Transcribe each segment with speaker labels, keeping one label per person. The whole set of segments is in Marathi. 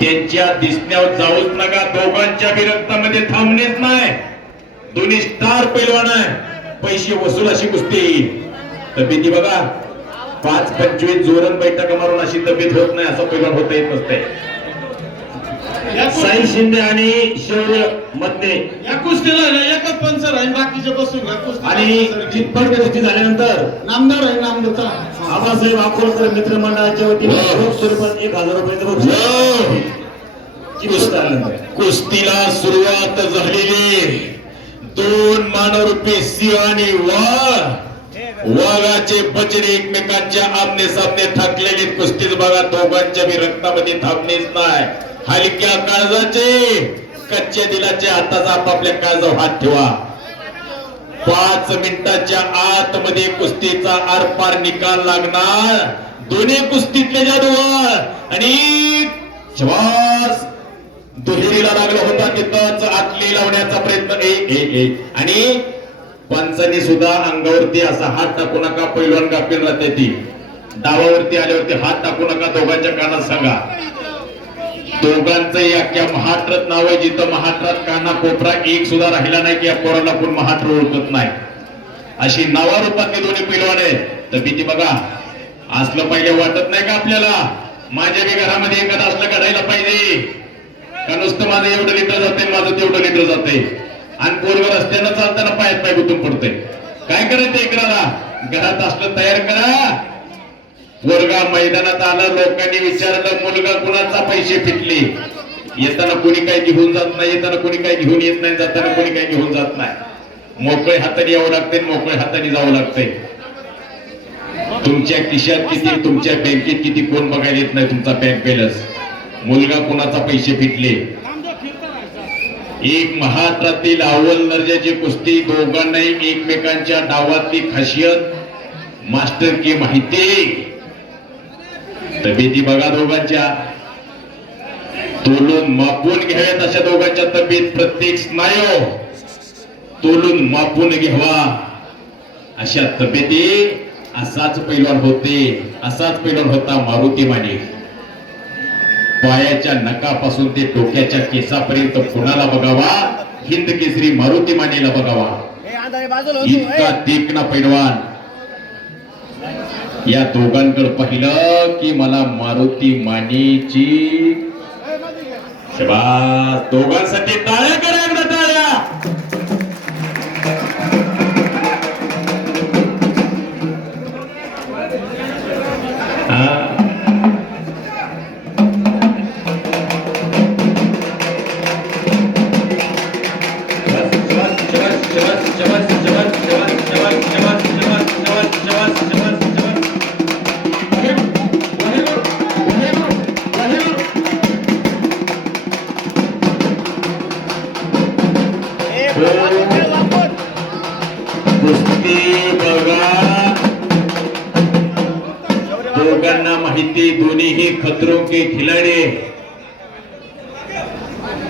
Speaker 1: त्यांच्या दिसण्यावर जाऊच नका. दोघांच्या विरक्तामध्ये थांबणेच नाही. दोन्ही स्टार पैलवान आहे. पैसे वसूल अशी कुस्ती. तब्येती बघा. पाच पंचवीस जोरण बैठक मारून अशी तब्येत होत नाही असं पैलवान होता येत नसते. साई शिंदे आणि शौर्य मधने
Speaker 2: या कुस्तीला आहे ना एकच पंचर आहे बाकीचे बसून घ्या कुस्ती
Speaker 1: आणि चितपट कुस्ती झाल्यानंतर
Speaker 2: नामदार आहे नामदार. चला.
Speaker 1: आबासाहेब अकोलकर मित्रमंडळाच्या वतीने रोख स्वरूपात एक हजार रुपये कुस्तीला सुरुवात झालेली दोन मानवरूपी सिंह आणि वाघ. वाघाचे बचरे एकमेकांच्या आमने सामने थकलेले कुस्तीच बघा दोघांच्या बी रक्तामध्ये थांबणेच नाही. हलक्या काळजाचे कच्च्या दिलाचे आताच आपापल्या काळजावर हात ठेवा. पाच मिनिटाच्या आतमध्ये कुस्तीचा आरपार निकाल लागणार. दोन्ही कुस्तीतले जादूवर आणि श्वास दुहेरीला लागला होता तिथंच आतली लावण्याचा प्रयत्न. एक ए ए. आणि पंचांनी सुद्धा अंगावरती असा हात टाकू नका पैलवान गापील राहते ती डावावरती आल्यावरती हात टाकू नका दोघांच्या कानात सांगा. दोघांचं अख्ख्या महाराष्ट्रात नाव आहे जिथं महाराष्ट्रात काना कोपरा एक सुद्धा राहिला नाही की या पोराला कोण महाराष्ट्र ओळखत नाही. अशी नावारूपातले दोन्ही पैलवान आहेत. तर भीती बघा असलं पाहिजे वाटत नाही का आपल्याला? माझ्या बी घरामध्ये एखादा असलं काढायला पाहिजे. का नुसतं माझं एवढं लिटर जाते माझं तेवढं लिटर जाते आणि पोरग रस्त्यानं चालताना पायात पाय गुतून पडते काय करायचं एकराला घरात असलं तयार करा. पोरगा मैदानात आला लोकांनी विचारलं मुलगा कुणाचा पैसे फिटले येताना कोणी काही घेऊन जात नाही येताना कोणी काही घेऊन येत नाही जाताना कोणी काही घेऊन जात नाही. मोकळे हाताने यावं लागते मोकळे हाताने जावं लागतंय. तुमच्या किशात किती तुमच्या बँकेत किती कोण बघायला येत नाही तुमचा बँक बॅलन्स मुलगा कोणाचा पैसे फिटले एक महाराष्ट्रातील अव्वल दर्जाची कुस्ती दोघांनाही एकमेकांच्या डावातली खासियत मास्टर की माहिती. तब्येती बघा दोघांच्या. तोलून मापून घ्याव्यात अशा दोघांच्या तब्येत. प्रत्येक स्नायू तोलून मापून घ्यावा. अशा तब्येती असाच पैलवान होते. असाच पैलवान होता मारुती माने. पायाच्या नकापासून ते डोक्याच्या केसापर्यंत कुणाला बघावा? हिंद केसरी मारुती मानेला बघावा. इतका देखना पैलवान. या दोघांकडे पाहिलं की मला मारुती मानेची. दोघांसाठी टाळ्या खतरों के खिलाडी।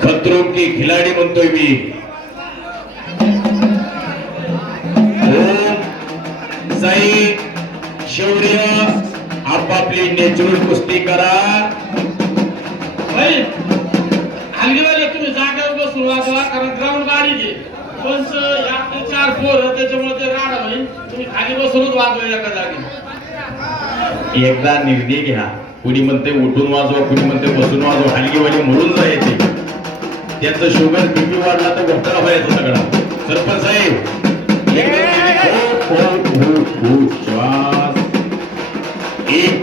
Speaker 1: खतरों के खिलाडी म्हणतोय मी। ओम साई शौर्य आपापली नॅचरल कुस्ती करा।
Speaker 2: हलगीवाले तुम्ही जागेवर बसून वाजवा कारण ग्राउंड गाडी घे पंच या चार पोर त्याच्यामुळे ते राडा होईल तुम्ही खाली बसूनच वाजवा एका जागी.
Speaker 1: एकदा निर्णय घ्या. कुणी म्हणते उठून वाजवा कुणी म्हणते बसून वाजवा हलगीवाली म्हणून जायचे त्याचं शुगर बीपी वाढला तर घोटाळा व्हायचा सगळा. सरपंच साहेब एक हो, हो, हो,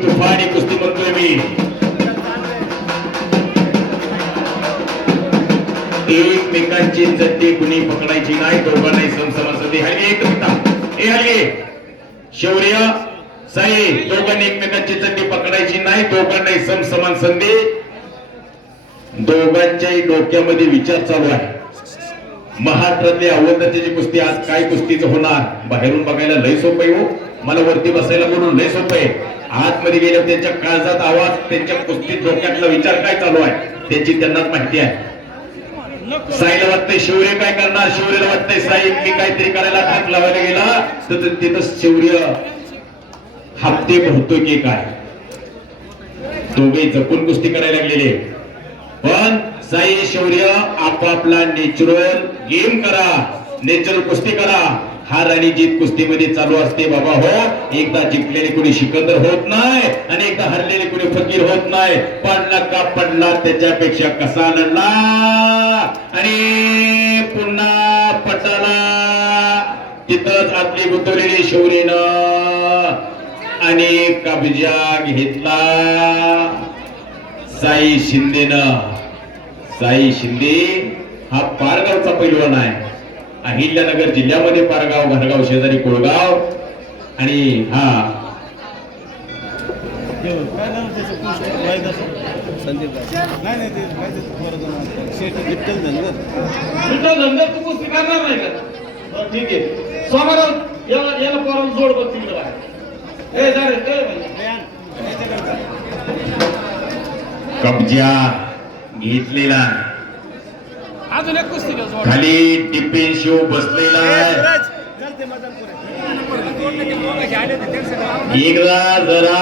Speaker 1: तुफानी कुस्ती म्हणतोय मी. एकमेकांची चट्टी कुणी पकडायची नाही दोघांनाही समसमासती हलगे एक मिनिट ए हलगे. शौर्य साई दोघांनी एकमेकांची चट्टी पकडायची नाही दोघांनाही समसमान संधी. दोघांच्याही डोक्यामध्ये विचार चालू आहे. महाराष्ट्रातली अवधाची कुस्ती आज काय कुस्तीचं होणार? बाहेरून बघायला लय सोपं आहे हो. मला वरती बसायला बोलून लय सोपं आहे. आतमध्ये गेलं त्यांच्या काळजात आवाज त्यांच्या कुस्तीत डोक्यातला विचार काय चालू आहे? त्याची त्यांनाच माहिती आहे. साईला वाटतंय शौर्य काय करणार? शौर्यला वाटतंय साई मी काहीतरी करायला हात लावायला गेला तर तिथं शौर्य हप्ते भरतो की काय दोघे जपून कुस्ती करायला लागलेले पण साई शौर्य आपापला नेचुरल गेम करा. नेचरल कुस्ती करा. हार आणि जीत कुस्तीमध्ये चालू असते बाबा हो. एकदा जिंकलेले कोणी सिकंदर होत नाही आणि एकदा हरलेले कोणी फकीर होत नाही. पडला का पडला त्याच्यापेक्षा कसा लढला आणि पुन्हा पटाला. तिथंच आपली गुंतवलेली शौर्यनं आणि कब्जा घेतला. साई शिंदेनं. साई शिंदे हा पारगावचा पैलवान आहे. अहिल्यानगर जिल्ह्यामध्ये पारगाव घरगाव शेजारी कोळगाव. आणि हा
Speaker 3: नाही
Speaker 2: ठीक आहे. सोमवार याला याला पोराला जोड बघ तिकडे.
Speaker 1: कब्जा घेतलेला.
Speaker 2: अजून एक कुस्ती
Speaker 1: खाली टिपेन शिव बसलेला आहे. एकदा जरा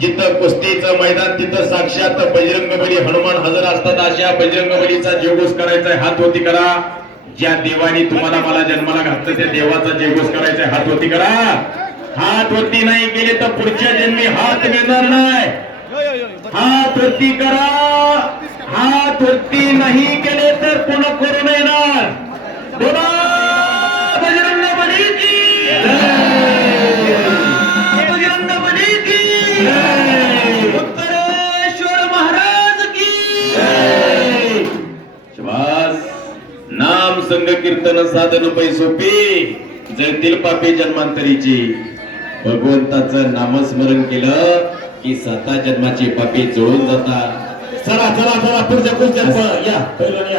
Speaker 1: जिथं कुस्तीचं मैदान तिथं साक्षात बजरंग बली हनुमान हजर असतात. अशा बजरंग बलीचा जेगोस करायचा आहे, हात होती करा. ज्या देवाने तुम्हाला मला जन्माला घातलं त्या देवाचा जेगोस करायचा आहे, हात होती करा. हात होती नाही केले तर पुढच्या जन्मी हात मिळणार नाही. हात वरती करा. हात वरती नाही केले तर पुन्हा करून येणार. बोला बजरंग बलीची बजरंग बलीची उत्तरेश्वर महाराज की. शबास नाम संग कीर्तन साधन पैसोपी जळतील पापी जन्मांतरीची. भगवंताचं नामस्मरण केलं की साता जन्माची पापी जुळून जातात. चला चला चला पुढच्या पुढच्या या पहिलं या.